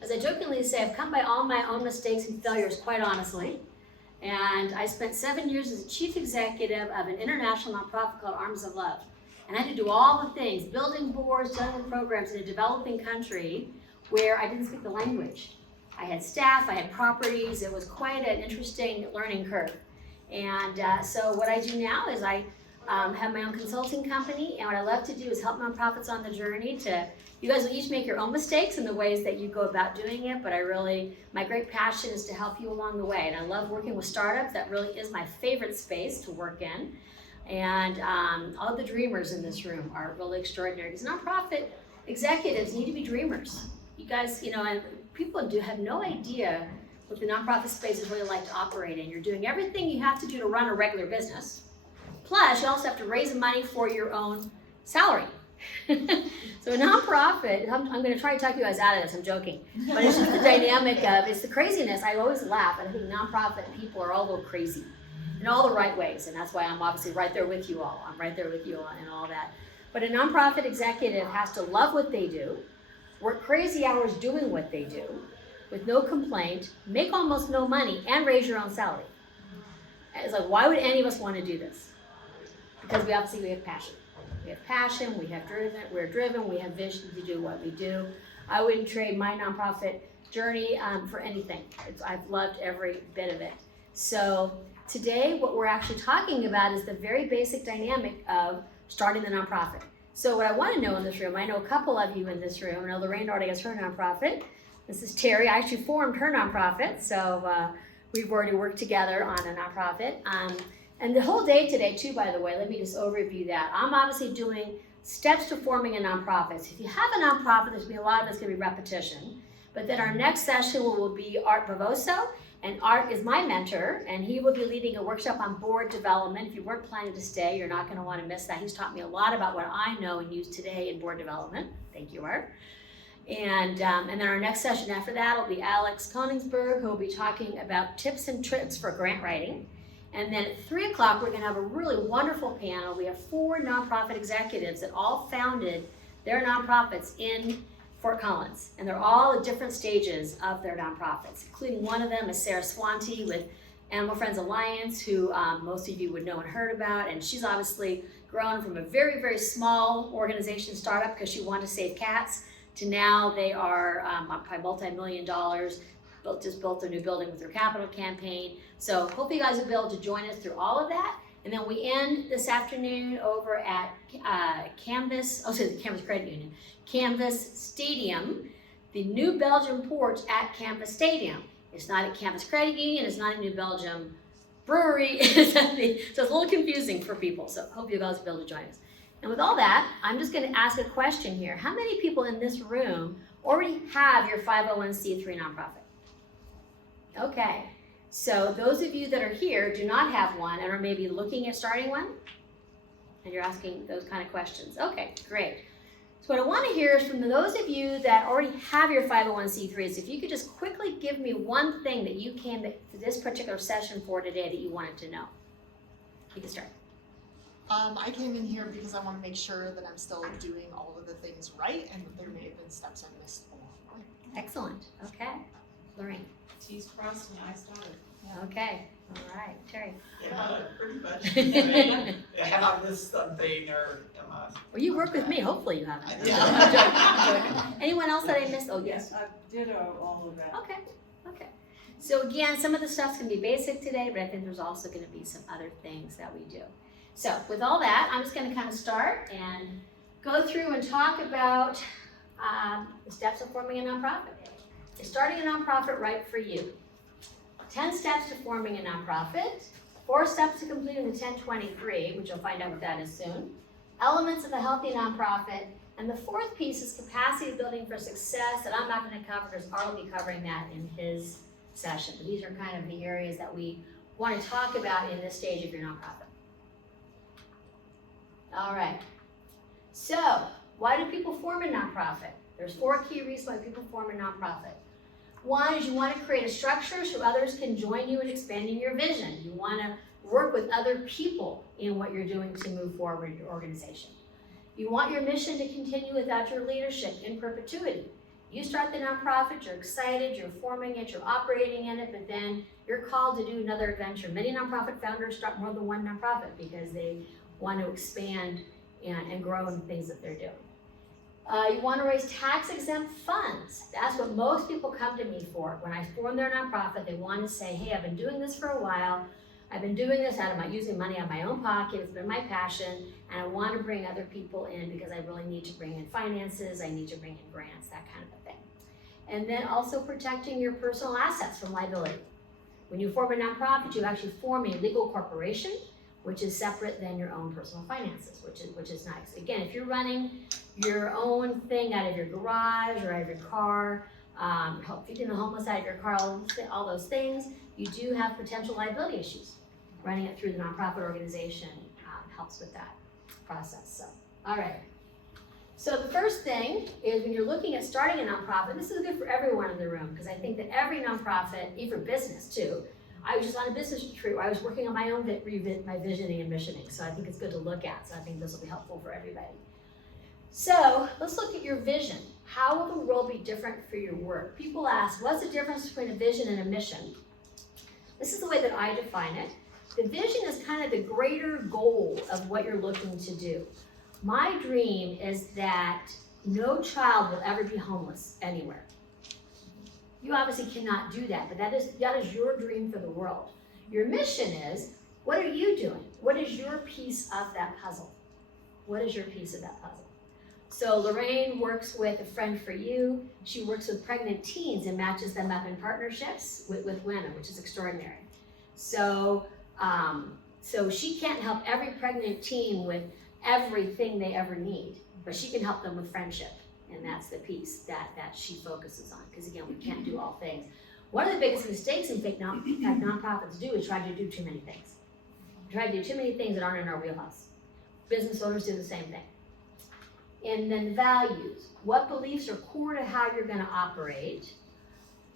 As I jokingly say, I've come by all my own mistakes and failures, quite honestly. And I spent 7 years as a chief executive of an international nonprofit called Arms of Love. And I had to do all the things, building boards, dealing with programs in a developing country where I didn't speak the language. I had staff, I had properties, it was quite an interesting learning curve. And so what I do now is I have my own consulting company, and what I love to do is help nonprofits on the journey to, you guys will each make your own mistakes in the ways that you go about doing it, but my great passion is to help you along the way. And I love working with startups. That really is my favorite space to work in. And all the dreamers in this room are really extraordinary, because nonprofit executives need to be dreamers. You guys, and people have no idea what the nonprofit space is really like to operate in. You're doing everything you have to do to run a regular business. Plus, you also have to raise money for your own salary. So a nonprofit, I'm going to try to talk you guys out of this, I'm joking. But it's just the dynamic of, it's the craziness. I always laugh, and I think nonprofit people are all a little crazy in all the right ways. And that's why I'm obviously right there with you all. I'm right there with you all and all that. But a nonprofit executive has to love what they do, work crazy hours doing what they do, with no complaint, make almost no money, and raise your own salary. It's like, why would any of us want to do this? Because we have passion. We have passion, we're driven, we have vision to do what we do. I wouldn't trade my nonprofit journey for anything. I've loved every bit of it. So today, what we're actually talking about is the very basic dynamic of starting the nonprofit. So what I want to know in this room, I know a couple of you in this room. I know Lorraine already has her nonprofit. This is Terry. I actually formed her nonprofit, so we've already worked together on a nonprofit. And the whole day today, too, by the way, let me just overview that. I'm obviously doing steps to forming a nonprofit. So if you have a nonprofit, there's going to be a lot of it's going to be repetition. But then our next session will be Art Bavoso. And Art is my mentor, and he will be leading a workshop on board development. If you weren't planning to stay, you're not going to want to miss that. He's taught me a lot about what I know and use today in board development. Thank you, Art. And then our next session after that will be Alex Koningsberg, who will be talking about tips and tricks for grant writing. And then at 3 o'clock, we're going to have a really wonderful panel. We have 4 nonprofit executives that all founded their nonprofits in Fort Collins. And they're all at different stages of their nonprofits, including one of them is Sarah Swanty with Animal Friends Alliance, who most of you would know and heard about. And she's obviously grown from a very, very small organization startup because she wanted to save cats to now they are probably multi-million dollars. Just built a new building with their capital campaign. So hopefully you guys will be able to join us through all of that. And then we end this afternoon over at the Canvas Credit Union, Canvas Stadium, the New Belgium porch at Canvas Stadium. It's not at Canvas Credit Union, it's not a New Belgium brewery, so it's a little confusing for people. So hope you guys will be able to join us. And with all that, I'm just going to ask a question here. How many people in this room already have your 501c3 nonprofit? Okay, so those of you that are here do not have one and are maybe looking at starting one, and you're asking those kind of questions. Okay, great. So what I want to hear is from those of you that already have your 501c3s, if you could just quickly give me one thing that you came to this particular session for today that you wanted to know. You can start. I came in here because I want to make sure that I'm still doing all of the things right and that there may have been steps I missed along the way. Excellent. Okay. Lorraine. T's crossed and I's dotted. Okay. All right. Terry. Yeah, pretty much. Have I missed something or am I? Well, you work with me. Hopefully you haven't. Yeah. I'm joking. Anyone else that I missed? Oh, yes. I did all of that. Okay. Okay. So again, some of the stuff's going to be basic today, but I think there's also going to be some other things that we do. So with all that, I'm just going to kind of start and go through and talk about the steps of forming a nonprofit. Is starting a nonprofit right for you? 10 steps to forming a nonprofit, 4 steps to completing the 1023, which you'll find out what that is soon, elements of a healthy nonprofit, and the 4th piece is capacity building for success that I'm not going to cover because Art will be covering that in his session. But these are kind of the areas that we want to talk about in this stage of your nonprofit. All right. So, why do people form a nonprofit? There's 4 key reasons why people form a nonprofit. One is you want to create a structure so others can join you in expanding your vision. You want to work with other people in what you're doing to move forward in your organization. You want your mission to continue without your leadership in perpetuity. You start the nonprofit, you're excited, you're forming it, you're operating in it, but then you're called to do another adventure. Many nonprofit founders start more than one nonprofit because they want to expand and grow in the things that they're doing. You want to raise tax-exempt funds. That's what most people come to me for. When I form their nonprofit, they want to say, hey, I've been doing this for a while. I've been doing this using money out of my own pocket. It's been my passion, and I want to bring other people in because I really need to bring in finances. I need to bring in grants, that kind of a thing. And then also protecting your personal assets from liability. When you form a nonprofit, you actually form a legal corporation, which is separate than your own personal finances, which is nice. Again, if you're running your own thing out of your garage or out of your car, feeding the homeless out of your car, all those things, you do have potential liability issues. Running it through the nonprofit organization helps with that process. So, all right. So the first thing is when you're looking at starting a nonprofit, this is good for everyone in the room because I think that every nonprofit, even business too, I was just on a business retreat where I was working on my own my visioning and missioning. So I think it's good to look at. So I think this will be helpful for everybody. So let's look at your vision. How will the world be different for your work? People ask, what's the difference between a vision and a mission? This is the way that I define it. The vision is kind of the greater goal of what you're looking to do. My dream is that no child will ever be homeless anywhere. You obviously cannot do that, but that is your dream for the world. Your mission is, what are you doing? What is your piece of that puzzle? What is your piece of that puzzle? So Lorraine works with a friend for you. She works with pregnant teens and matches them up in partnerships with women, which is extraordinary. So she can't help every pregnant teen with everything they ever need, but she can help them with friendship. And that's the piece that she focuses on. Because again, we can't do all things. One of the biggest mistakes in fact nonprofits do is try to do too many things. Try to do too many things that aren't in our wheelhouse. Business owners do the same thing. And then values. What beliefs are core to how you're going to operate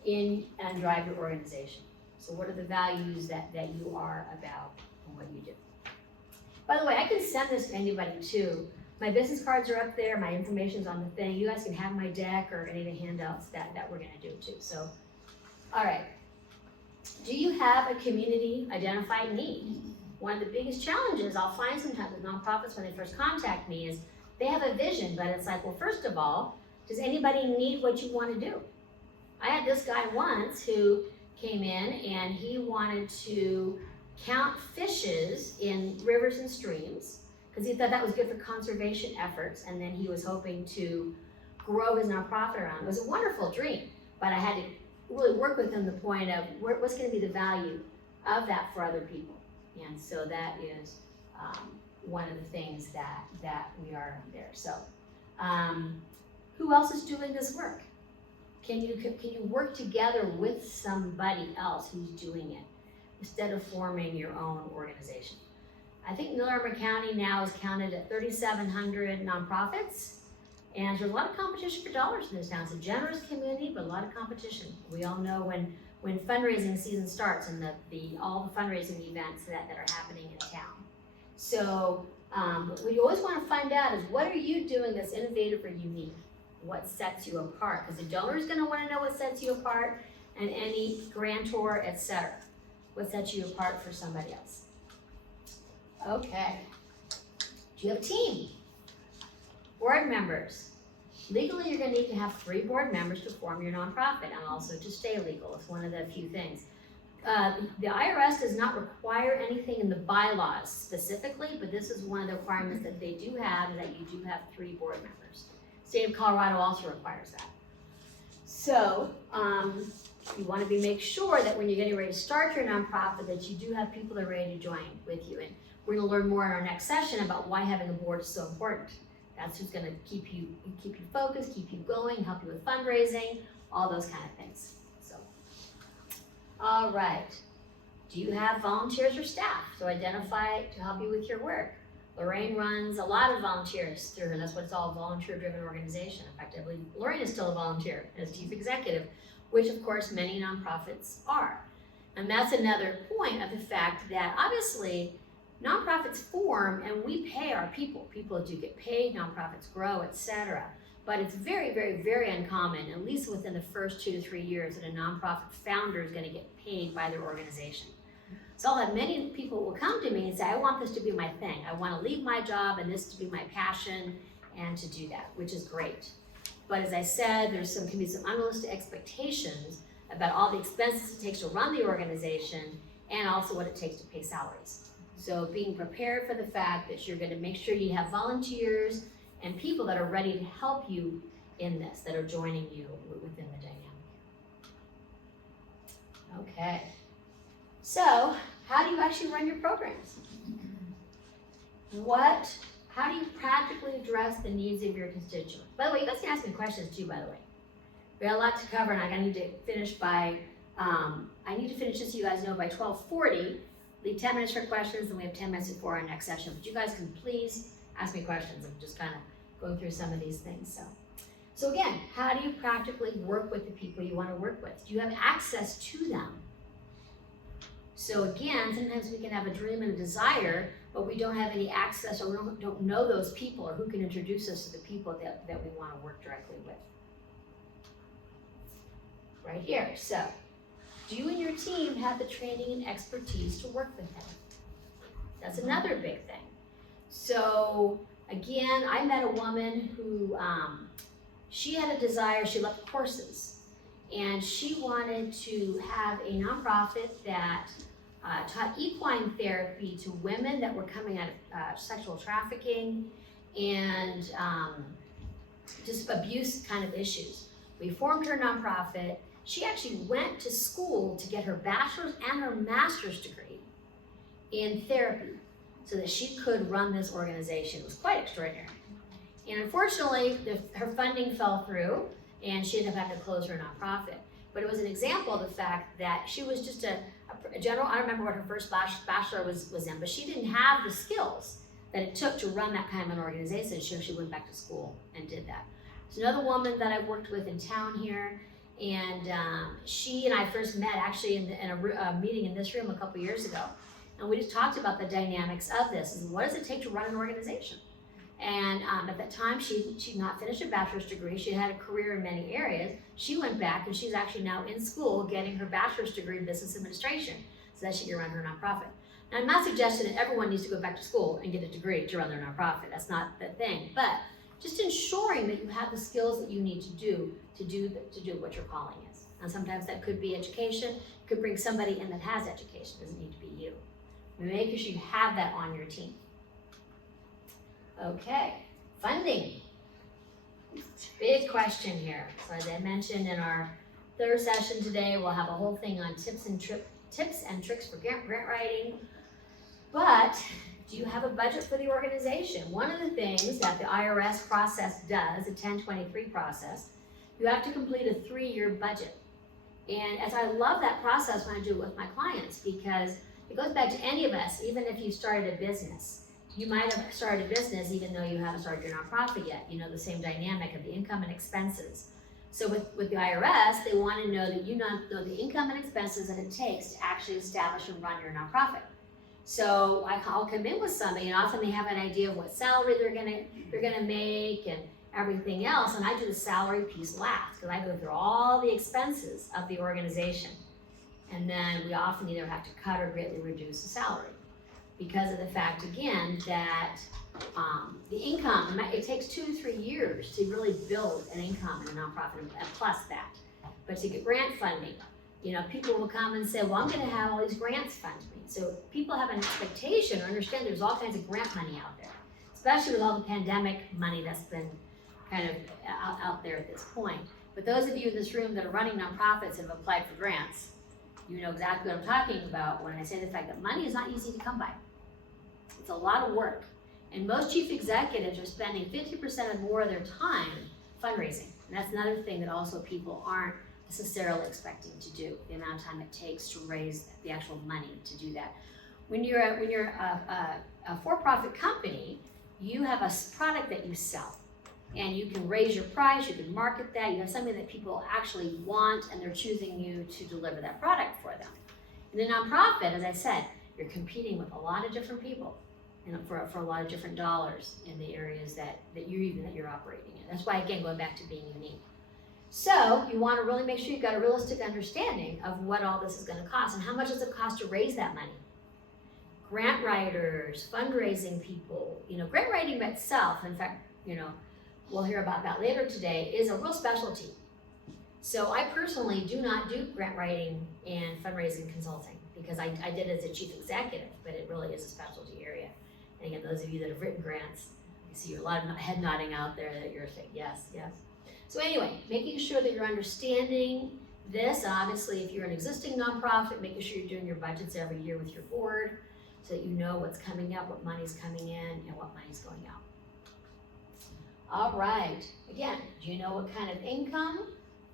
and drive your organization? So what are the values that you are about and what you do? By the way, I can send this to anybody too. My business cards are up there, my information's on the thing. You guys can have my deck or any of the handouts that we're gonna do too. So, all right. Do you have a community identified need? One of the biggest challenges I'll find sometimes with nonprofits when they first contact me is they have a vision, but it's like, well, first of all, does anybody need what you wanna do? I had this guy once who came in and he wanted to count fishes in rivers and streams because he thought that was good for conservation efforts, and then he was hoping to grow his nonprofit around it. It was a wonderful dream, but I had to really work with him the point of what's going to be the value of that for other people. And so that is one of the things that we are there. So who else is doing this work? Can you work together with somebody else who's doing it instead of forming your own organization? I think Miller County now is counted at 3,700 nonprofits, and there's a lot of competition for dollars in this town. It's a generous community, but a lot of competition. We all know when fundraising season starts and all the fundraising events that are happening in town. So what you always want to find out is what are you doing that's innovative or unique? What sets you apart? Because the donor is going to want to know what sets you apart, and any grantor, etc. What sets you apart for somebody else? Okay. Do you have a team? Board members. Legally, you're going to need to have 3 board members to form your nonprofit and also to stay legal. It's one of the few things. The IRS does not require anything in the bylaws specifically, but this is one of the requirements that they do have, is that you do have 3 board members. State of Colorado also requires that. So you want to make sure that when you're getting ready to start your nonprofit that you do have people that are ready to join with you. And we're going to learn more in our next session about why having a board is so important. That's who's going to keep you focused, keep you going, help you with fundraising, all those kind of things. So, all right. Do you have volunteers or staff to identify to help you with your work? Lorraine runs a lot of volunteers through her. That's what it's all, a volunteer-driven organization. In fact, I believe Lorraine is still a volunteer as chief executive, which of course many nonprofits are. And that's another point of the fact that obviously nonprofits form and we pay our people. People do get paid, nonprofits grow, etc. But it's very, very, very uncommon, at least within the first 2 to 3 years, that a nonprofit founder is going to get paid by their organization. So I'll have many people will come to me and say, I want this to be my thing. I want to leave my job and this to be my passion and to do that, which is great. But as I said, can be some unrealistic expectations about all the expenses it takes to run the organization and also what it takes to pay salaries. So being prepared for the fact that you're going to make sure you have volunteers and people that are ready to help you in this, that are joining you within the dynamic. Okay. So, how do you actually run your programs? How do you practically address the needs of your constituents? By the way, you guys can ask me questions too, by the way. We got a lot to cover, and I need to finish just so you guys know by 12:40. Leave 10 minutes for questions, and we have 10 minutes before our next session. But you guys can please ask me questions. I'm just kind of going through some of these things. So again, how do you practically work with the people you want to work with? Do you have access to them? So again, sometimes we can have a dream and a desire, but we don't have any access, or we don't know those people, or who can introduce us to the people that we want to work directly with. Right here. So, do you and your team have the training and expertise to work with them? That's another big thing. So again, I met a woman who, she had a desire, she loved horses, and she wanted to have a nonprofit that taught equine therapy to women that were coming out of sexual trafficking and just abuse kind of issues. We formed her nonprofit. She actually went to school to get her bachelor's and her master's degree in therapy so that she could run this organization. It was quite extraordinary. And unfortunately, her funding fell through and she ended up having to close her nonprofit. But it was an example of the fact that she was just a general, I don't remember what her first bachelor was in, but she didn't have the skills that it took to run that kind of an organization, so she went back to school and did that. There's another woman that I worked with in town here, and she and I first met actually in a meeting in this room a couple years ago. And we just talked about the dynamics of this, and what does it take to run an organization? And at that time, she'd not finished a bachelor's degree. She had a career in many areas. She went back, and she's actually now in school getting her bachelor's degree in business administration so that she can run her nonprofit. Now, I'm not suggesting that everyone needs to go back to school and get a degree to run their nonprofit. That's not the thing. But just ensuring that you have the skills that you need to do what your calling is. And sometimes that could be education. It could bring somebody in that has education. It doesn't need to be you. Making sure you have that on your team. Okay, funding. Big question here. So as I mentioned in our third session today, we'll have a whole thing on tips and tricks for grant writing. But do you have a budget for the organization? One of the things that the IRS process does, the 1023 process, you have to complete a 3-year budget. And as I love that process when I do it with my clients, because it goes back to any of us, even if you started a business. You might have started a business even though you haven't started your nonprofit yet. You know the same dynamic of the income and expenses. So with the IRS, they want to know that you know the income and expenses that it takes to actually establish and run your nonprofit. So I'll come in with somebody, and often they have an idea of what salary they're gonna make and everything else, and I do the salary piece last because I go through all the expenses of the organization, and then we often either have to cut or greatly reduce the salary because of the fact again that the income, it takes 2 to 3 years to really build an income in a nonprofit, and plus that. But to get grant funding, you know, people will come and say, well, I'm gonna have all these grants funded me. So people have an expectation or understand there's all kinds of grant money out there, especially with all the pandemic money that's been kind of out there at this point. But those of you in this room that are running nonprofits and have applied for grants, you know exactly what I'm talking about when I say the fact that money is not easy to come by. It's a lot of work. And most chief executives are spending 50% or more of their time fundraising. And that's another thing that also people aren't necessarily expecting to do, the amount of time it takes to raise the actual money to do that. When you're a for-profit company, you have a product that you sell. And you can raise your price, you can market that, you have something that people actually want, and they're choosing you to deliver that product for them. In a nonprofit, as I said, you're competing with a lot of different people. for a lot of different dollars in the areas that you're operating in. That's why, again, going back to being unique. So you want to really make sure you've got a realistic understanding of what all this is going to cost and how much does it cost to raise that money. Grant writers, fundraising people, grant writing by itself, in fact, we'll hear about that later today, is a real specialty. So I personally do not do grant writing and fundraising consulting because I did it as a chief executive, but it really is a specialty area. And again, those of you that have written grants, I see a lot of head nodding out there that you're saying, yes, yes. So anyway, making sure that you're understanding this, and obviously if you're an existing nonprofit, making sure you're doing your budgets every year with your board so that you know what's coming up, what money's coming in, and what money's going out. All right, again, do you know what kind of income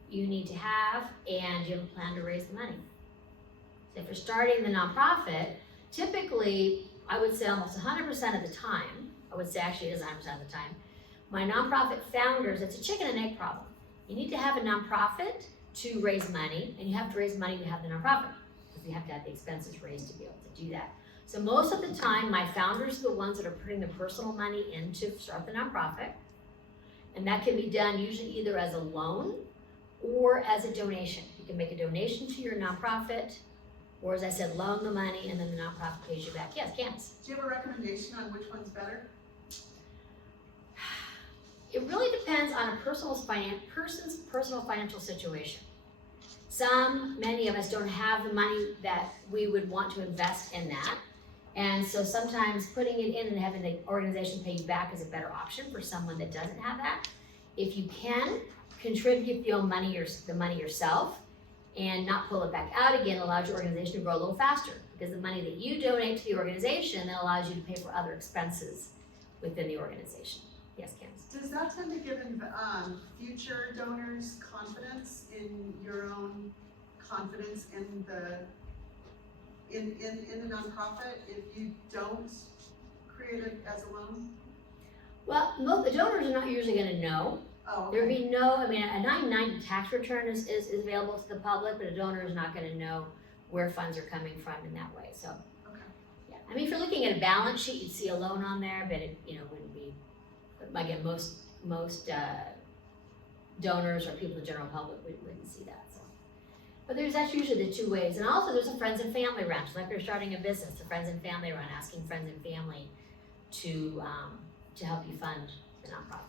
you need to have, and do you have a plan to raise the money? So if you're starting the nonprofit, typically, I would say almost 100% of the time, I would say actually it is 100% of the time, my nonprofit founders, it's a chicken and egg problem. You need to have a nonprofit to raise money, and you have to raise money to have the nonprofit, because you have to have the expenses raised to be able to do that. So most of the time, my founders are the ones that are putting the personal money in to start the nonprofit, and that can be done usually either as a loan or as a donation. You can make a donation to your nonprofit, or as I said, loan the money and then the nonprofit pays you back. Yes, Candace? Do you have a recommendation on which one's better? It really depends on a person's personal financial situation. Many of us don't have the money that we would want to invest in that. And so sometimes putting it in and having the organization pay you back is a better option for someone that doesn't have that. If you can, contribute the money yourself and not pull it back out again, allows your organization to grow a little faster, because the money that you donate to the organization then allows you to pay for other expenses within the organization. Yes, Candace? Does that tend to give future donors confidence in your own confidence in the nonprofit if you don't create it as a loan? Well, the donors are not usually going to know. Oh, There'd okay. be no, a 990 tax return is available to the public, but a donor is not going to know where funds are coming from in that way. So, Okay. yeah. If you're looking at a balance sheet, you'd see a loan on there, but it, wouldn't be. But again, most donors or people in the general public wouldn't see that. So, but that's usually the two ways. And also, there's a friends and family run. Just like you're starting a business, a friends and family run, asking friends and family to help you fund the nonprofit.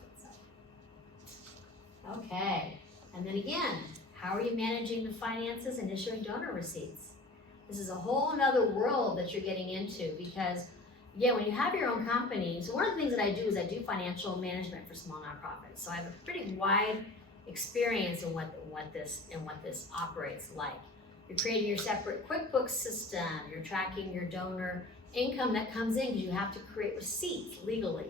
Okay, and then again, how are you managing the finances and issuing donor receipts? This is a whole nother world that you're getting into, because again, when you have your own company, so one of the things that I do is I do financial management for small nonprofits. So I have a pretty wide experience in what this operates like. You're creating your separate QuickBooks system, you're tracking your donor income that comes in, because you have to create receipts legally.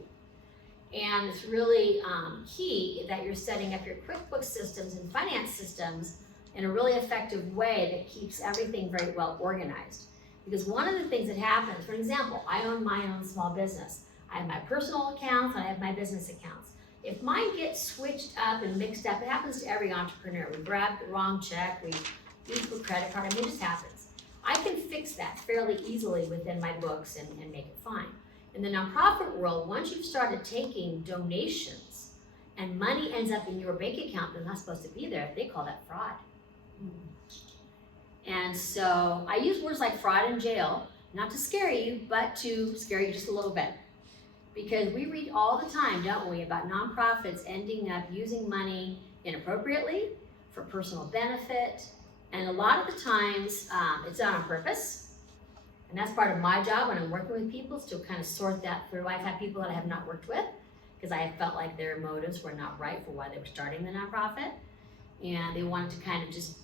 And it's really key that you're setting up your QuickBooks systems and finance systems in a really effective way that keeps everything very well organized. Because one of the things that happens, for example, I own my own small business. I have my personal accounts and I have my business accounts. If mine gets switched up and mixed up, it happens to every entrepreneur. We grab the wrong check, we use a credit card, it just happens. I can fix that fairly easily within my books and make it fine. In the nonprofit world, once you've started taking donations and money ends up in your bank account that's not supposed to be there, they call that fraud. And so I use words like fraud and jail, not to scare you, but to scare you just a little bit. Because we read all the time, don't we, about nonprofits ending up using money inappropriately for personal benefit. And a lot of the times, it's done on purpose. And that's part of my job when I'm working with people, is to kind of sort that through. I've had people that I have not worked with because I have felt like their motives were not right for why they were starting the nonprofit. And they wanted to kind of just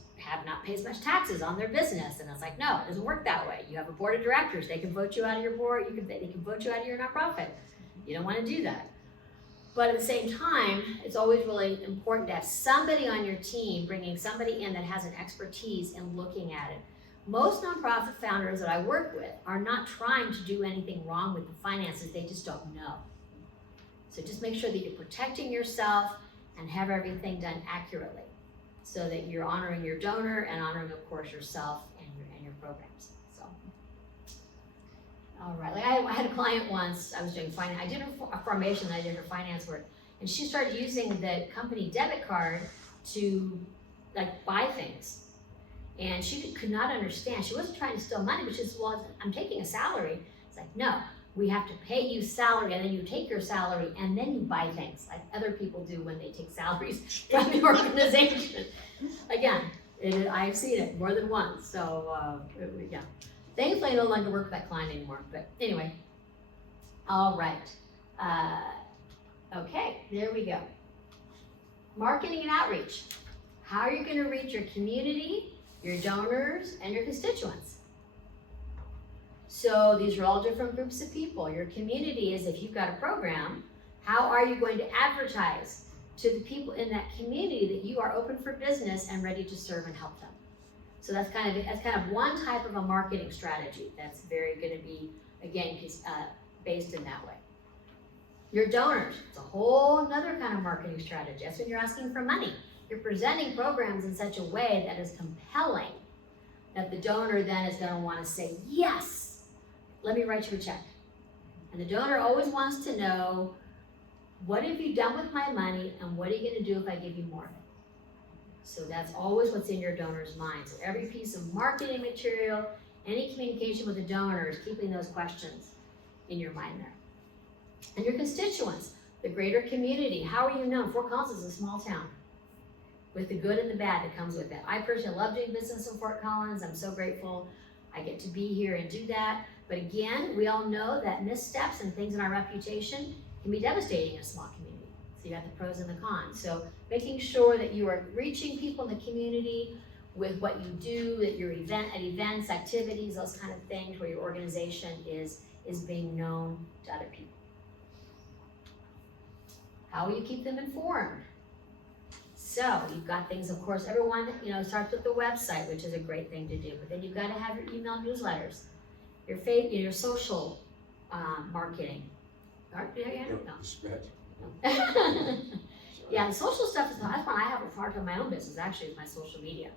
not pay as much taxes on their business. And I was like, no, it doesn't work that way. You have a board of directors. They can vote you out of your board. They can vote you out of your nonprofit. You don't want to do that. But at the same time, it's always really important to have somebody on your team, bringing somebody in that has an expertise in looking at it. Most nonprofit founders that I work with are not trying to do anything wrong with the finances, they just don't know. So just make sure that you're protecting yourself and have everything done accurately so that you're honoring your donor and honoring, of course, yourself and your programs. So, All right, like I had a client once, I was doing finance, I did a formation, I did her finance work, and she started using the company debit card to like buy things. And she could not understand, she wasn't trying to steal money, but she said, well, I'm taking a salary. It's like, no, we have to pay you salary, and then you take your salary, and then you buy things, like other people do when they take salaries from the organization. Again, I've seen it more than once, so, yeah. Thankfully, I no longer work with that client anymore, but anyway. All right. Okay, there we go. Marketing and outreach. How are you going to reach your community, your donors, and your constituents? So these are all different groups of people. Your community is, if you've got a program, how are you going to advertise to the people in that community that you are open for business and ready to serve and help them? So that's kind of one type of a marketing strategy that's very going to be, again, based in that way. Your donors, it's a whole another kind of marketing strategy. That's when you're asking for money. You're presenting programs in such a way that is compelling that the donor then is going to want to say, yes, let me write you a check. And the donor always wants to know, what have you done with my money, and what are you going to do if I give you more of it? So that's always what's in your donor's mind. So every piece of marketing material, any communication with the donor is keeping those questions in your mind there. And your constituents, the greater community, how are you known? Fort Collins is a small town with the good and the bad that comes with it. I personally love doing business in Fort Collins. I'm so grateful I get to be here and do that. But again, we all know that missteps and things in our reputation can be devastating in a small community. So you got the pros and the cons. So making sure that you are reaching people in the community with what you do, that your events, activities, those kind of things, where your organization is being known to other people. How will you keep them informed? So you've got things, of course, everyone, starts with the website, which is a great thing to do. But then you've got to have your email newsletters, your social marketing. Yeah, the social stuff that's one I have a part of my own business, actually, is my social media.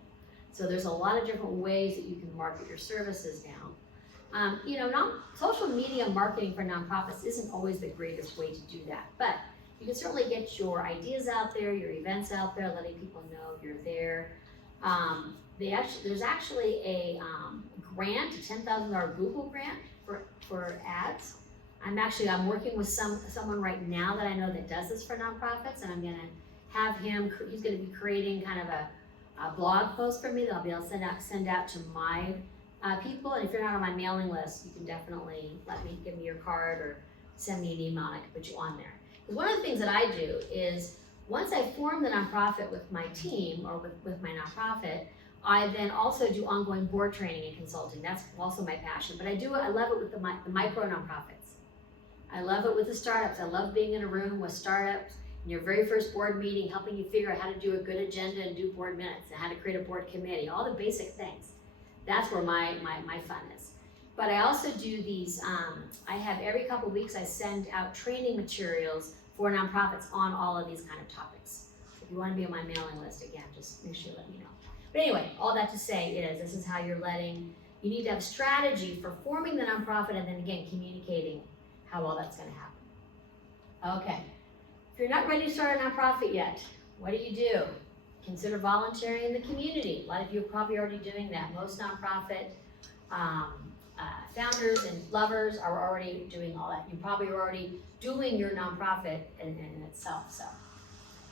So there's a lot of different ways that you can market your services now. Social media marketing for nonprofits isn't always the greatest way to do that, but you can certainly get your ideas out there, your events out there, letting people know you're there. There's actually a grant, a $10,000 Google grant for ads. I'm working with someone right now that I know that does this for nonprofits, and I'm gonna have him, he's gonna be creating kind of a blog post for me that I'll be able to send out to my people. And if you're not on my mailing list, you can definitely give me your card or send me an email and I can put you on there. Because one of the things that I do is, once I form the nonprofit with my team or with my nonprofit, I then also do ongoing board training and consulting. That's also my passion. But I love it with the micro nonprofits. I love it with the startups. I love being in a room with startups in your very first board meeting, helping you figure out how to do a good agenda and do board minutes and how to create a board committee, all the basic things. That's where my fun is. But I also do these, I have every couple of weeks I send out training materials for nonprofits on all of these kind of topics. So if you want to be on my mailing list, again, just make sure you let me know. But anyway, all that to say is, this is how you need to have a strategy for forming the nonprofit and then again, communicating how all that's going to happen. Okay, if you're not ready to start a nonprofit yet, what do? Consider volunteering in the community. A lot of you are probably already doing that. Most nonprofit founders and lovers are already doing all that. You probably are already doing your nonprofit in itself. So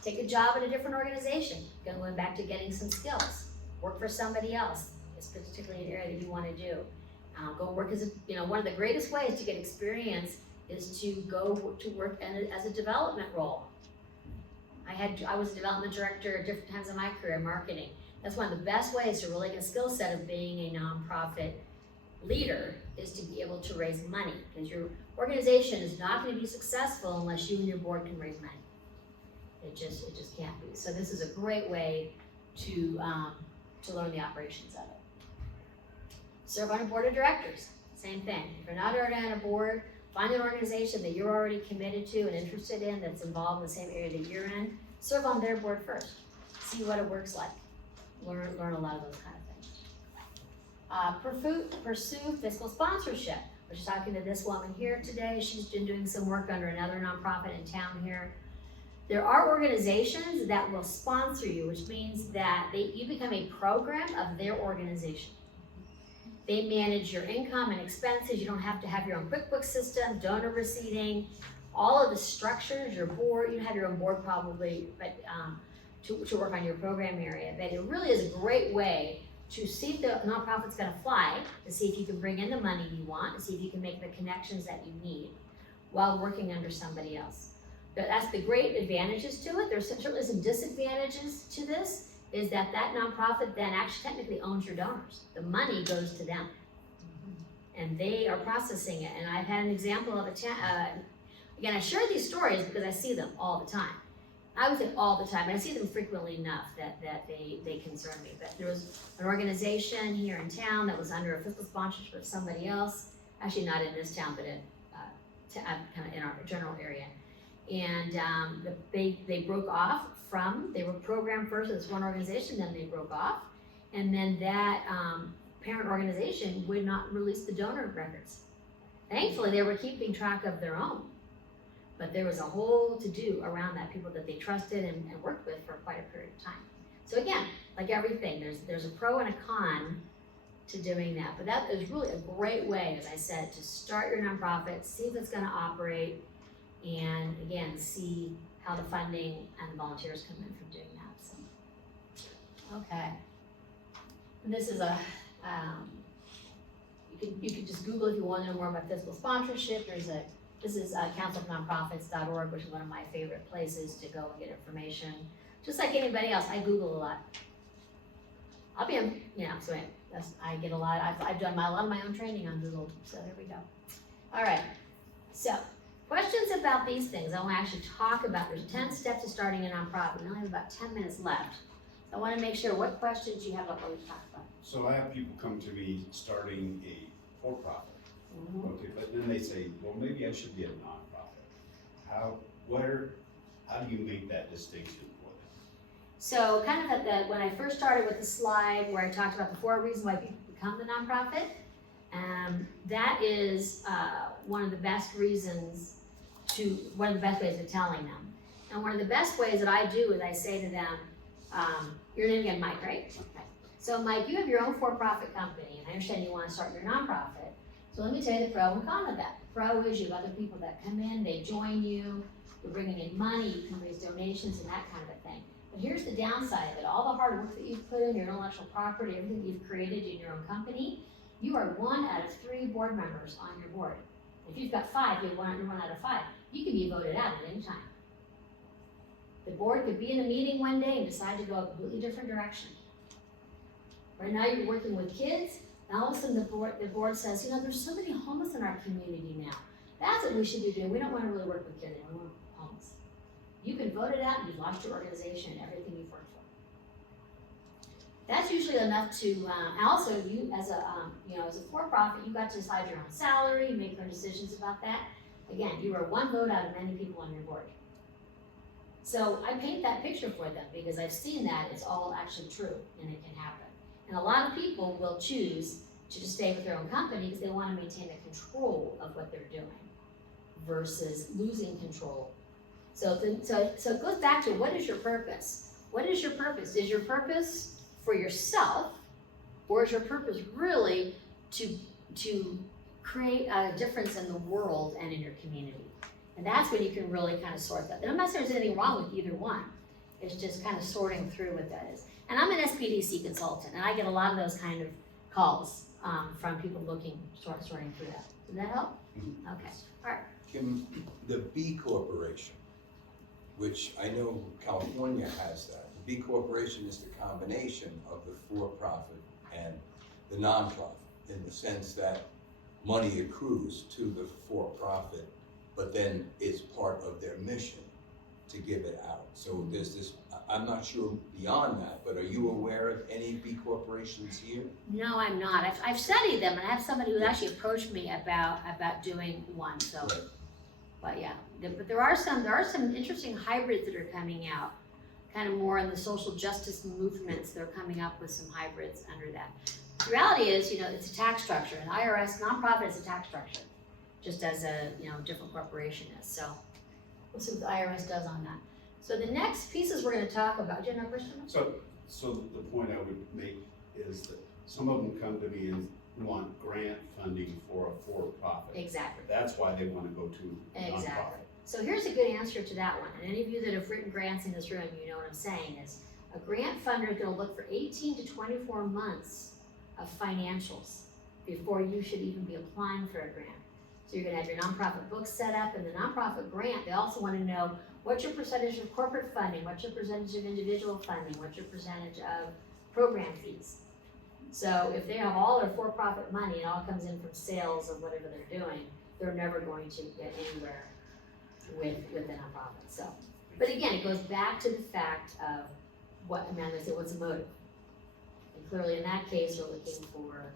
take a job at a different organization. Going back to getting some skills. Work for somebody else. It's particularly an area that you want to do. Go work as one of the greatest ways to get experience is to go to work as a development role. I was a development director at different times in my career in marketing. That's one of the best ways to really get a skill set of being a nonprofit leader, is to be able to raise money, because your organization is not going to be successful unless you and your board can raise money. It just can't be. So this is a great way to learn the operations of it. Serve on a board of directors, same thing. If you're not already on a board, find an organization that you're already committed to and interested in, that's involved in the same area that you're in. Serve on their board first. See what it works like. Learn a lot of those kind of things. Pursue fiscal sponsorship. I was talking to this woman here today. She's been doing some work under another nonprofit in town here. There are organizations that will sponsor you, which means that you become a program of their organization. They manage your income and expenses. You don't have to have your own QuickBooks system, donor receipting, all of the structures, your board. You have your own board probably, but to work on your program area. But it really is a great way to see if the nonprofit's gonna fly, to see if you can bring in the money you want, to see if you can make the connections that you need while working under somebody else. But that's the great advantages to it. There's certainly some disadvantages to this, is that nonprofit then actually technically owns your donors. The money goes to them. And they are processing it. And I've had an example of again, I share these stories because I see them all the time. I would say all the time, and I see them frequently enough that they concern me. But there was an organization here in town that was under a fiscal sponsorship of somebody else, actually not in this town, but kind of in our general area. And they broke off they were programmed first as one organization, then they broke off. And then that parent organization would not release the donor records. Thankfully, they were keeping track of their own. But there was a whole to-do around that, people that they trusted and worked with for quite a period of time. So again, like everything, there's a pro and a con to doing that. But that is really a great way, as I said, to start your nonprofit, see if it's gonna operate, and again, see how the funding and the volunteers come in from doing that. So, okay. And this is you could just Google if you want to know more about fiscal sponsorship. This is councilfornonprofits.org, which is one of my favorite places to go and get information. Just like anybody else, I Google a lot. I get a lot. I've done a lot of my own training on Google, so there we go. All right, so questions about these things. I want to actually talk about, there's 10 steps to starting a nonprofit. We only have about 10 minutes left. So I want to make sure what questions you have about what we talked about. So I have people come to me starting a for-profit. Okay, but then they say, well, maybe I should be a nonprofit. How do you make that distinction for them? So kind of when I first started with the slide where I talked about the 4 reasons why people become the nonprofit, that is one of the best ways of telling them. And one of the best ways that I do is I say to them, your name again, Mike, right? Okay. So Mike, you have your own for-profit company, and I understand you want to start your nonprofit. So let me tell you the pro and con of that. The pro is you have other people that come in, they join you, you're bringing in money, you can raise donations and that kind of a thing. But here's the downside of it. All the hard work that you've put in, your intellectual property, everything you've created in your own company, you are 1 out of 3 board members on your board. If you've got 5, you're 1 out of 5. You can be voted out at any time. The board could be in a meeting one day and decide to go a completely different direction. Right now you're working with kids, and all of a sudden the board says, there's so many homeless in our community now. That's what we should be doing. We don't want to really work with kids, we want homeless. You can vote it out and you've lost your organization and everything you've worked for. That's usually enough to, also you as a for-profit, you got to decide your own salary, make your own decisions about that. Again, you are 1 vote out of many people on your board. So I paint that picture for them because I've seen that it's all actually true and it can happen. And a lot of people will choose to just stay with their own company because they want to maintain the control of what they're doing versus losing control. So it goes back to, what is your purpose? What is your purpose? Is your purpose for yourself, or is your purpose really to create a difference in the world and in your community? And that's when you can really kind of sort that. And I'm not saying there's anything wrong with either one. It's just kind of sorting through what that is. And I'm an SPDC consultant, and I get a lot of those kind of calls from people sorting through that. Does that help? Mm-hmm. Okay, all right. Kim, the B Corporation, which I know California has that. The B Corporation is the combination of the for-profit and the non-profit, in the sense that money accrues to the for-profit, but then it's part of their mission to give it out. So there's this, I'm not sure beyond that, but are you aware of any B corporations here? No, I'm not. I've studied them, and I have somebody who actually approached me about doing one. So, Right. But yeah, but there are some interesting hybrids that are coming out, kind of more in the social justice movements. They're coming up with some hybrids under that. The reality is, it's a tax structure. An IRS nonprofit is a tax structure, just as a, different corporation is. So we'll see what the IRS does on that. So the next pieces we're gonna talk about, do you have another question? So the point I would make is that some of them come to me and want grant funding for a for-profit. Exactly. That's why they wanna go to nonprofit. Exactly. So here's a good answer to that one. And any of you that have written grants in this room, you know what I'm saying is a grant funder is gonna look for 18 to 24 months of financials before you should even be applying for a grant. So you're gonna have your nonprofit book set up, and the nonprofit grant, they also wanna know what's your percentage of corporate funding, what's your percentage of individual funding, what's your percentage of program fees. So if they have all their for-profit money, it all comes in from sales of whatever they're doing, they're never going to get anywhere with the nonprofit. So, but again, it goes back to the fact of what Amanda said, what's the motive? And clearly in that case, we're looking for,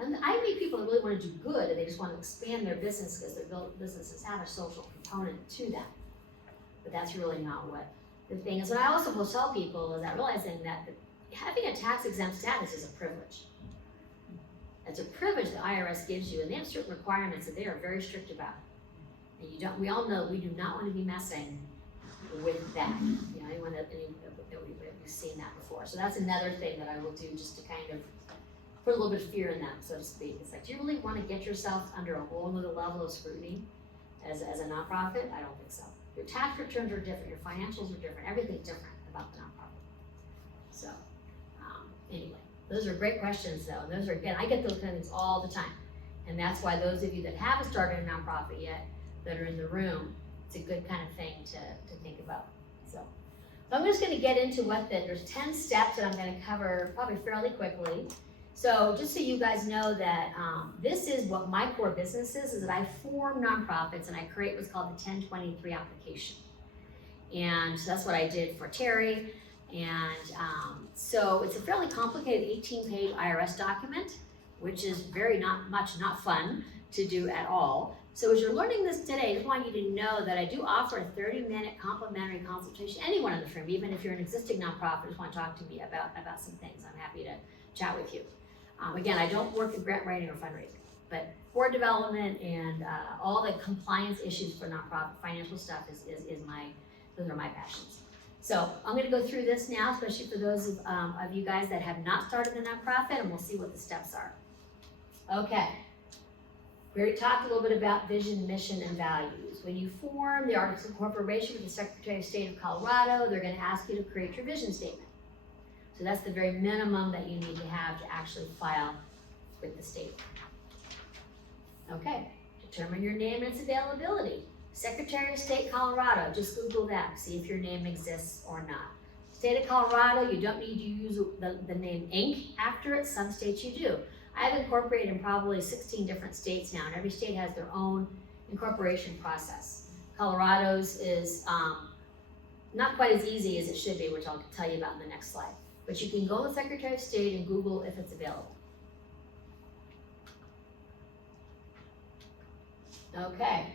and I meet people that really want to do good, and they just want to expand their business because their businesses have a social component to them. But that's really not what the thing is. And I also will tell people is that realizing that having a tax exempt status is a privilege. It's a privilege the IRS gives you, and they have certain requirements that they are very strict about. And we all know we do not want to be messing with that. Anyone that we've seen that before. So that's another thing that I will do just to kind of put a little bit of fear in them, so to speak. It's like, do you really want to get yourself under a whole other level of scrutiny as a nonprofit? I don't think so. Your tax returns are different, your financials are different, everything's different about the nonprofit. So, anyway, those are great questions though. And those are, again, I get those kind of things all the time. And that's why those of you that haven't started a nonprofit yet, that are in the room, it's a good kind of thing to think about. So I'm just gonna get into there's 10 steps that I'm gonna cover probably fairly quickly. So just so you guys know that this is what my core business is that I form nonprofits and I create what's called the 1023 application. And so that's what I did for Terry. And so it's a fairly complicated 18-page IRS document, which is not fun to do at all. So as you're learning this today, I just want you to know that I do offer a 30-minute complimentary consultation. Anyone in this room, even if you're an existing nonprofit, just want to talk to me about some things, I'm happy to chat with you. Again, I don't work in grant writing or fundraising, but board development and all the compliance issues for nonprofit financial stuff those are my passions. So I'm going to go through this now, especially for those of you guys that have not started a nonprofit, and we'll see what the steps are. Okay. We already talked a little bit about vision, mission, and values. When you form the Articles of Incorporation with the Secretary of State of Colorado, they're going to ask you to create your vision statement. So that's the very minimum that you need to have to actually file with the state. Okay, determine your name and its availability. Secretary of State, Colorado, just Google that, see if your name exists or not. State of Colorado, you don't need to use the name Inc. after it, some states you do. I've incorporated in probably 16 different states now, and every state has their own incorporation process. Colorado's is not quite as easy as it should be, which I'll tell you about in the next slide. But you can go to the Secretary of State and Google if it's available. Okay,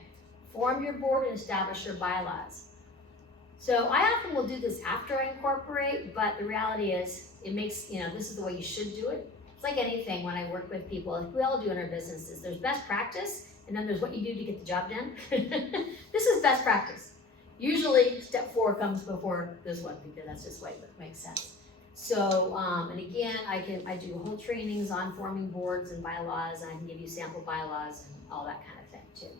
form your board and establish your bylaws. So I often will do this after I incorporate, but the reality is it makes, this is the way you should do it. It's like anything when I work with people, like we all do in our businesses, there's best practice, and then there's what you do to get the job done. This is best practice. Usually step 4 comes before this one, because that's just what makes sense. So, and again, I do whole trainings on forming boards and bylaws, and I can give you sample bylaws and all that kind of thing too.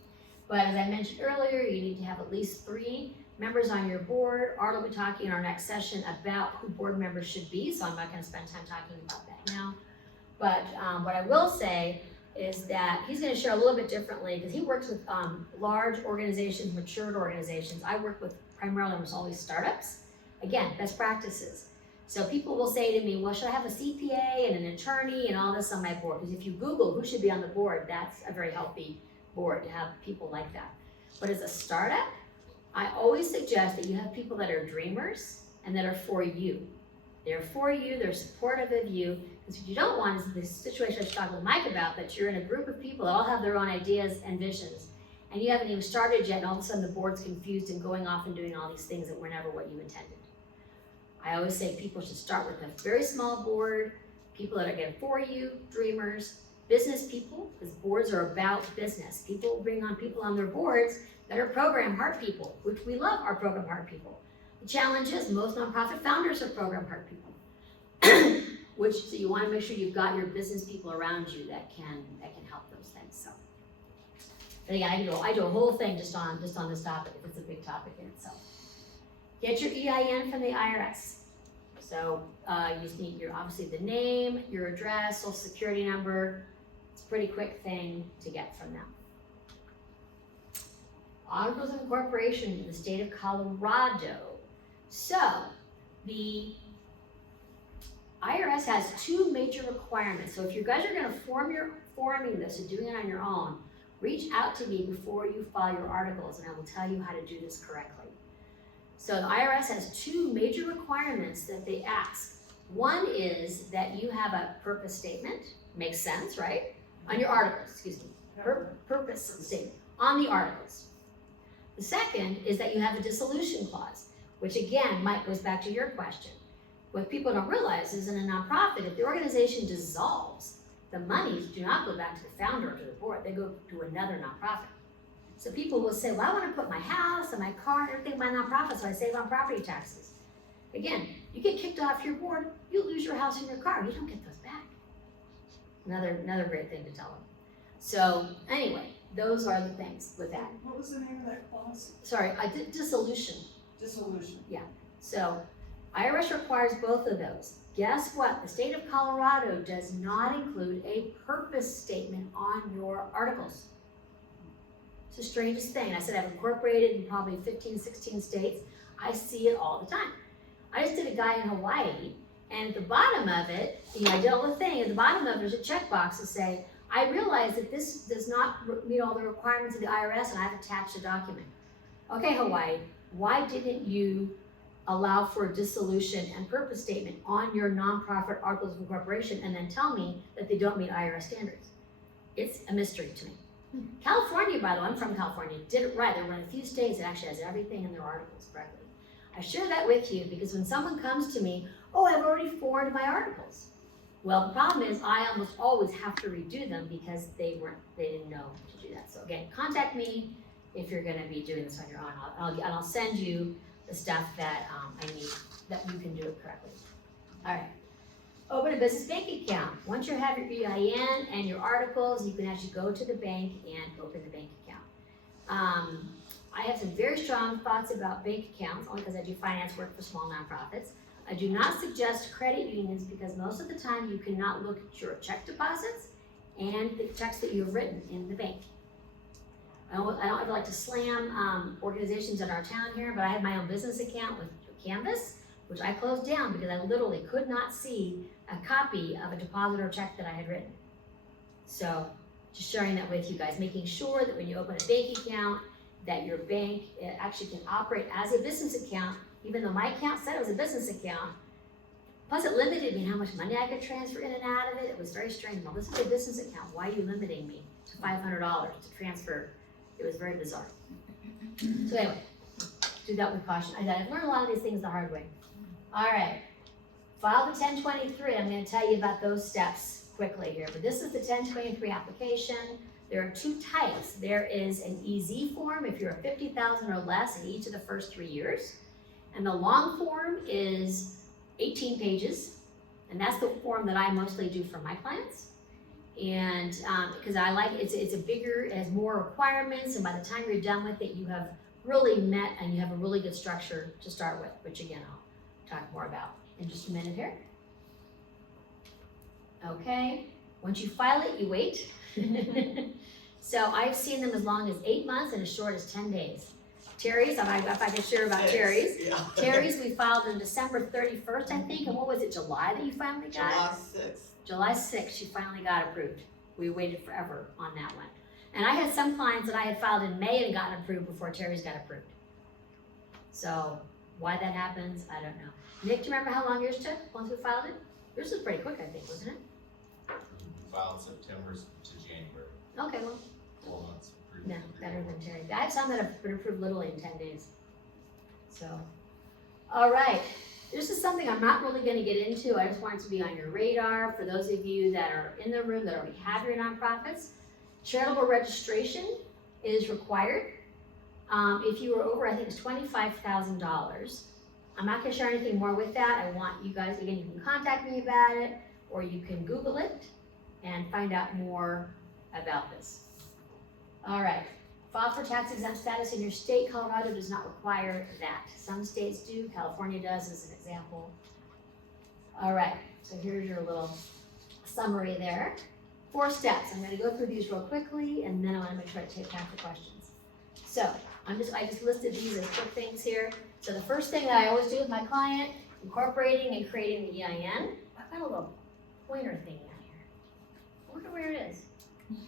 But as I mentioned earlier, you need to have at least 3 members on your board. Art will be talking in our next session about who board members should be, so I'm not going to spend time talking about that now. But what I will say is that he's going to share a little bit differently because he works with large organizations, matured organizations. I work with primarily almost always startups. Again, best practices. So people will say to me, well, should I have a CPA and an attorney and all this on my board? Because if you Google who should be on the board, that's a very healthy board to have people like that. But as a startup, I always suggest that you have people that are dreamers and that are for you. They're for you, they're supportive of you. Because what you don't want is the situation I was talking with Mike about, that you're in a group of people that all have their own ideas and visions, and you haven't even started yet, and all of a sudden the board's confused and going off and doing all these things that were never what you intended. I always say people should start with a very small board, people that are again for you, dreamers, business people, because boards are about business. People bring on people on their boards that are program heart people, which we love our program heart people. The challenge is most nonprofit founders are program heart people, which so you want to make sure you've got your business people around you that can help those things. So, but again, I do a whole thing just on this topic. It's a big topic in itself. Get your EIN from the IRS. So you just need obviously the name, your address, social security number. It's a pretty quick thing to get from them. Articles of incorporation in the state of Colorado. So the IRS has two major requirements. So if you guys are going to forming this and doing it on your own, reach out to me before you file your articles, and I will tell you how to do this correctly. So the IRS has two major requirements that they ask. One is that you have a purpose statement. Makes sense, right? On your articles, excuse me. Purpose statement on the articles. The second is that you have a dissolution clause, which again, Mike, goes back to your question. What people don't realize is in a nonprofit, if the organization dissolves, the monies do not go back to the founder or to the board, they go to another nonprofit. So people will say, well, I want to put my house and my car and everything in my nonprofit so I save on property taxes. Again, you get kicked off your board, you lose your house and your car, you don't get those back. Another great thing to tell them. So anyway, those are the things with that. What was the name of that clause? Sorry, I did dissolution. Dissolution. So IRS requires both of those. Guess what? The state of Colorado does not include a purpose statement on your articles. It's the strangest thing. I said I've incorporated in probably 15, 16 states. I see it all the time. I just did a guy in Hawaii, and at the bottom of it, I did all the thing. At the bottom of it, there's a checkbox to say, I realize that this does not meet all the requirements of the IRS, and I've attached a document. Okay, Hawaii, why didn't you allow for a dissolution and purpose statement on your nonprofit articles of incorporation and then tell me that they don't meet IRS standards? It's a mystery to me. California, by the way, I'm from California, did it right. They're one of the few states that actually has everything in their articles correctly. I share that with you because when someone comes to me, oh, I've already forwarded my articles. Well, the problem is I almost always have to redo them because they didn't know to do that. So again, contact me if you're going to be doing this on your own. I'll send you the stuff that I need that you can do it correctly. All right. Open a business bank account. Once you have your EIN and your articles, you can actually go to the bank and open the bank account. I have some very strong thoughts about bank accounts, only because I do finance work for small nonprofits. I do not suggest credit unions because most of the time you cannot look at your check deposits and the checks that you've written in the bank. I don't ever like to slam organizations in our town here, but I had my own business account with Canvas, which I closed down because I literally could not see a copy of a deposit or check that I had written. So just sharing that with you guys, making sure that when you open a bank account, that your bank actually can operate as a business account, even though my account said it was a business account. Plus it limited me how much money I could transfer in and out of it. It was very strange. Well, this is a business account. Why are you limiting me to $500 to transfer? It was very bizarre. So anyway, do that with caution. I've learned a lot of these things the hard way. All right, file the 1023. I'm going to tell you about those steps quickly here. But this is the 1023 application. There are two types. There is an EZ form if you're a 50,000 or less in each of the first 3 years. And the long form is 18 pages. And that's the form that I mostly do for my clients. And because I like it, it's a bigger, it has more requirements. And by the time you're done with it, you have really met and you have a really good structure to start with, which again, I'll talk more about in just a minute here. Okay, once you file it, you wait. So I've seen them as long as 8 months and as short as 10 days. Terry's, if I can share about Terry's. Yeah. Terry's, we filed on December 31st, I think, and what was it, July that you finally got? July 6th. July 6th, she finally got approved. We waited forever on that one. And I had some clients that I had filed in May and gotten approved before Terry's got approved. So why that happens, I don't know. Nick, do you remember how long yours took once we filed it? Yours was pretty quick, I think, wasn't it? Filed September to January, Okay, well, 4 months. no, better than Terry. I have some that have been approved literally in 10 days. So, all right. this is something I'm not really gonna get into, I just want it to be on your radar for those of you that are in the room that already have your nonprofits. Charitable registration is required. If you were over, I think it's $25,000. I'm not gonna share anything more with that. I want you guys, again, you can contact me about it, or you can Google it and find out more about this. All right, file for tax exempt status in your state. Colorado does not require that. Some states do, California does as an example. All right, so here's your little summary there. 4 steps, I'm gonna go through these real quickly, and then I wanna make sure I take time for questions. So, I just listed these as quick things here. So the first thing that I always do with my client, incorporating and creating the EIN. I've got a little pointer thing down here. I wonder where it is.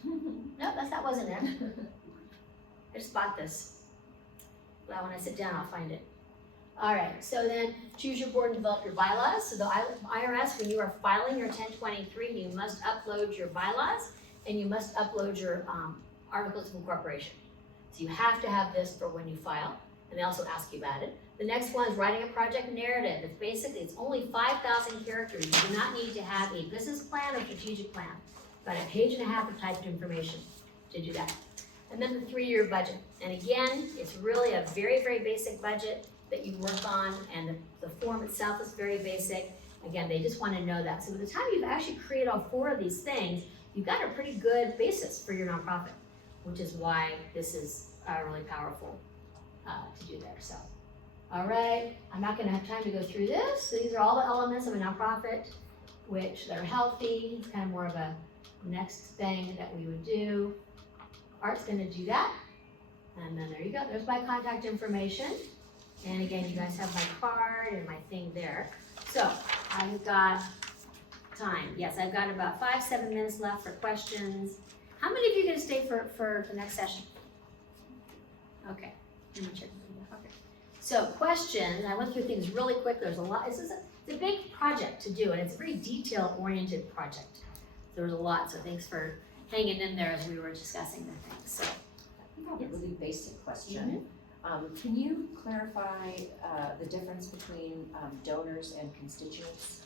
Nope, that wasn't it. I just bought this. Well, when I sit down, I'll find it. All right, so then choose your board and develop your bylaws. So the IRS, when you are filing your 1023, you must upload your bylaws and you must upload your articles of incorporation. So you have to have this for when you file, and they also ask you about it. The next one is writing a project narrative. It's basically, it's only 5,000 characters. You do not need to have a business plan or strategic plan. About a page and a half of typed information to do that. And then the 3-year budget. And again, it's really a very, very basic budget that you work on, and the form itself is very basic. Again, they just want to know that. So by the time you've actually created all 4 of these things, you've got a pretty good basis for your nonprofit, which is why this is really powerful to do there. So, all right, I'm not going to have time to go through this. So these are all the elements of a nonprofit, which they're healthy. It's kind of more of a next thing that we would do. Art's going to do that. And then there you go. There's my contact information. And again, you guys have my card and my thing there. So I've got time. Yes, I've got about 5-7 minutes left for questions. How many of you are going to stay for the next session? Okay. Okay. So questions. I went through things really quick. There's a lot. It's a big project to do, and it's a very detail-oriented project. There's a lot. So thanks for hanging in there as we were discussing the things. So I have a really basic question. Can you clarify the difference between donors and constituents?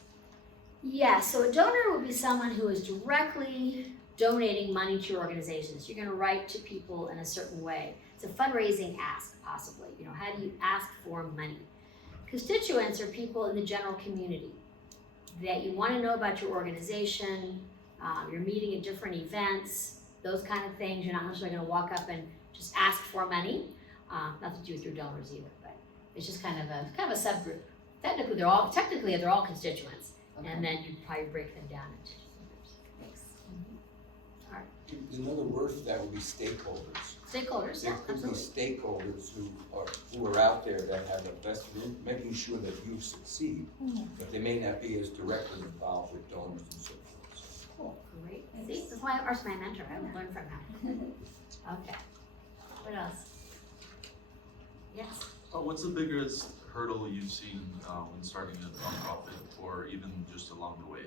yeah, so a donor would be someone who is directly donating money to your organizations. You're going to write to people in a certain way. It's a fundraising ask, possibly. You know, how do you ask for money? Constituents are people in the general community that you want to know about your organization. You're meeting at different events, those kind of things. You're not necessarily going to walk up and just ask for money. Not to do with your donors either, but it's just kind of a subgroup. Technically, they're all constituents, Okay. and then you probably break them down into different groups. Thanks. All right, There's another word for that would be stakeholders. stakeholders. There Yeah, could be absolutely. stakeholders who are out there that have a vested in making sure that you succeed, but they may not be as directly involved with donors and so forth. Cool. Great. See, that's why Art's my mentor. I would learn from him. Okay. What else? Yes. What's the biggest hurdle you've seen when starting a nonprofit, or even just along the way?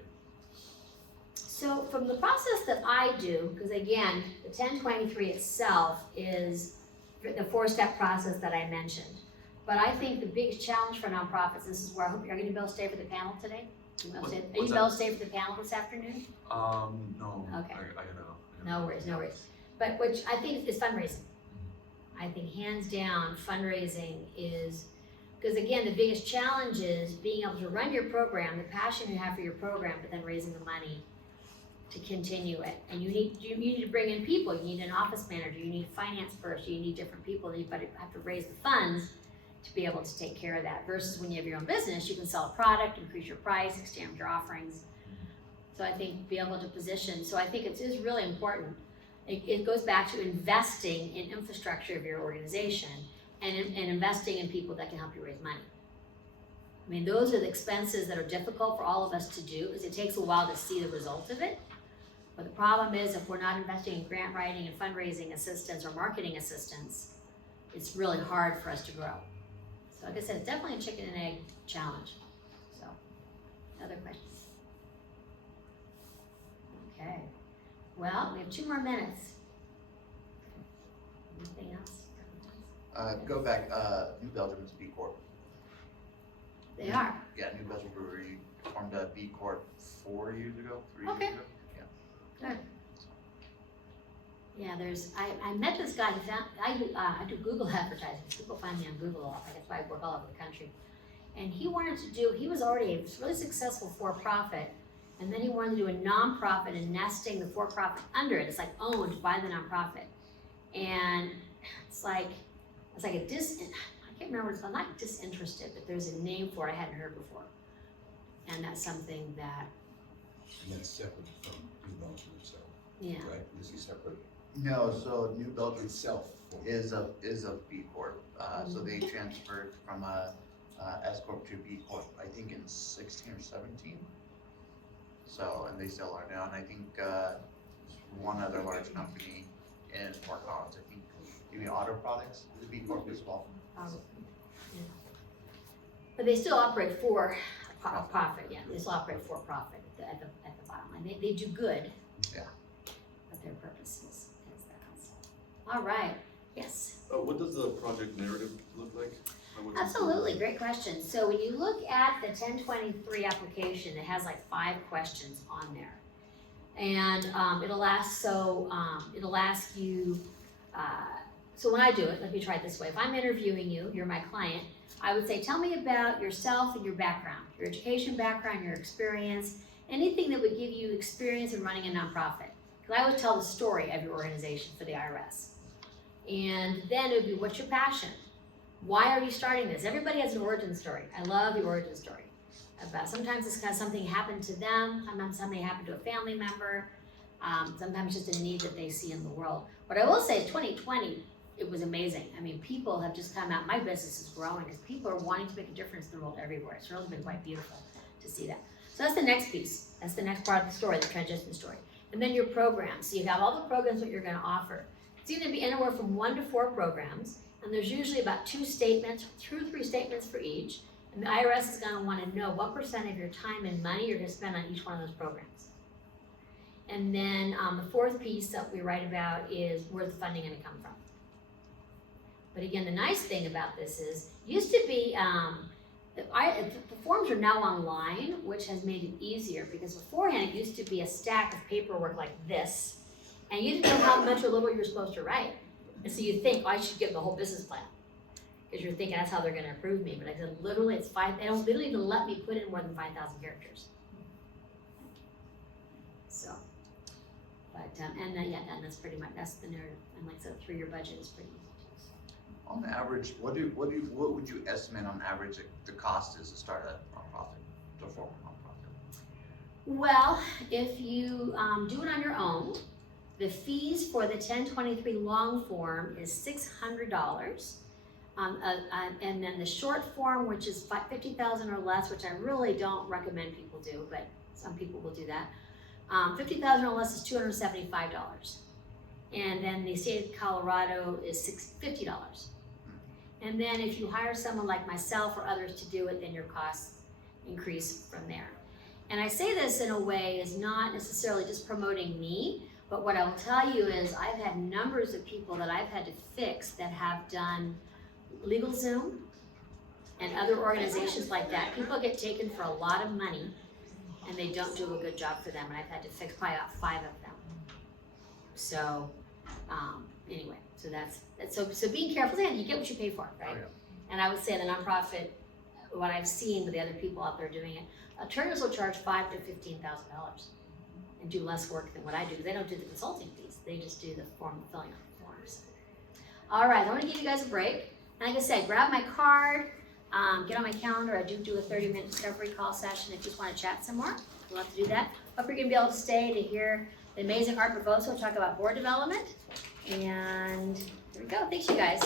So from the process that I do, because again, the 1023 itself is the 4-step process that I mentioned. But I think the biggest challenge for nonprofits, this is where I hope you're going to be able to stay for the panel today. Are you What's able to stay for the panel this afternoon? No. Okay. I gotta. No worries. But which I think is fundraising. I think hands down fundraising is, because again, the biggest challenge is being able to run your program, the passion you have for your program, but then raising the money to continue it. And you need to bring in people. You need an office manager, you need a finance person, you need different people, and you have to raise the funds to be able to take care of that. Versus when you have your own business, you can sell a product, increase your price, expand your offerings. So I think be able to position, so I think it is really important. It goes back to investing in infrastructure of your organization and investing in people that can help you raise money. I mean, those are the expenses that are difficult for all of us to do, because it takes a while to see the results of it. But the problem is, if we're not investing in grant writing and fundraising assistance or marketing assistance, it's really hard for us to grow. So like I said, it's definitely a chicken and egg challenge. So, other questions? Okay. Well, we have 2 more minutes. Anything else? Go back, New Belgium is B Corp. They are. Yeah, New Belgium Brewery formed a B Corp 4 years ago, 3 Okay. years ago. Yeah. Yeah, I met this guy, I do Google advertising, people find me on Google a lot, that's why I work all over the country. And he was already a really successful for-profit, and then he wanted to do a nonprofit and nesting the for-profit under it, it's like owned by the nonprofit. And it's like I can't remember, I'm not disinterested, but there's a name for it I hadn't heard before. And that's something that, And that's separate from New Belgium itself, yeah, right? This is separate No, so New Belgium itself. is a B Corp. So they transferred from a S Corp to B Corp, I think in 16 or 17. So, and they still are now, and I think one other large company in Fort Collins, I think, maybe Auto Products is a B Corp as well. yeah. But they still operate for profit, yeah, they still operate for profit at the bottom line, they do good. Yeah. But their purpose is that. All right, yes. What does the project narrative look like? Absolutely, great question. So when you look at the 1023 application, it has like 5 questions on there. And it'll ask you, so when I do it, let me try it this way. If I'm interviewing you, you're my client, I would say, tell me about yourself and your background, your education background, your experience, anything that would give you experience in running a nonprofit. Because I would tell the story of your organization for the IRS. And then it would be, what's your passion? Why are you starting this? Everybody has an origin story. I love the origin story. Sometimes it's because something happened to them, sometimes something happened to a family member, sometimes just a need that they see in the world. But I will say 2020, it was amazing. I mean, people have just come out, my business is growing because people are wanting to make a difference in the world everywhere. It's really been quite beautiful to see that. So that's the next piece. That's the next part of the story, the transition story. And then your programs. So you have all the programs that you're gonna offer. It's gonna be anywhere from 1 to 4 programs. And there's usually about 2 statements, 2 or 3 statements for each. And the IRS is gonna wanna know what percent of your time and money you're gonna spend on each one of those programs. And then the 4th piece that we write about is where's the funding gonna come from. But again, the nice thing about this is, used to be, the forms are now online, which has made it easier, because beforehand it used to be a stack of paperwork like this, and you didn't know how much or little you were supposed to write. And so you think, oh, I should give the whole business plan, because you're thinking that's how they're gonna approve me. But I said, literally, they don't literally even let me put in more than 5,000 characters. So, but, and that's pretty much, that's the narrative. And like I said, a 3-year budget is pretty easy too. On average, what would you estimate on average the cost is to start a nonprofit, to form a nonprofit? Well, if you do it on your own, the fees for the 1023 long form is $600. And then the short form, which is 50,000 or less, which I really don't recommend people do, but some people will do that. 50,000 or less is $275. And then the state of Colorado is $50. And then if you hire someone like myself or others to do it, then your costs increase from there. And I say this in a way is not necessarily just promoting me, but what I will tell you is I've had numbers of people that I've had to fix that have done LegalZoom and other organizations like that. People get taken for a lot of money and they don't do a good job for them, and I've had to fix probably about 5 of them. So anyway, so being careful, you get what you pay for, right? Oh, yeah. And I would say the nonprofit, what I've seen with the other people out there doing it, attorneys will charge $5,000 to $15,000 and do less work than what I do, because they don't do the consulting fees. They just do the filling out the forms. All right, I want to give you guys a break. And like I said, grab my card, get on my calendar. I do a 30-minute discovery call session if you just want to chat some more. We'll have to do that. Hope you're going to be able to stay to hear the amazing Art Bovoso talk about board development. And here we go. Thanks, you guys.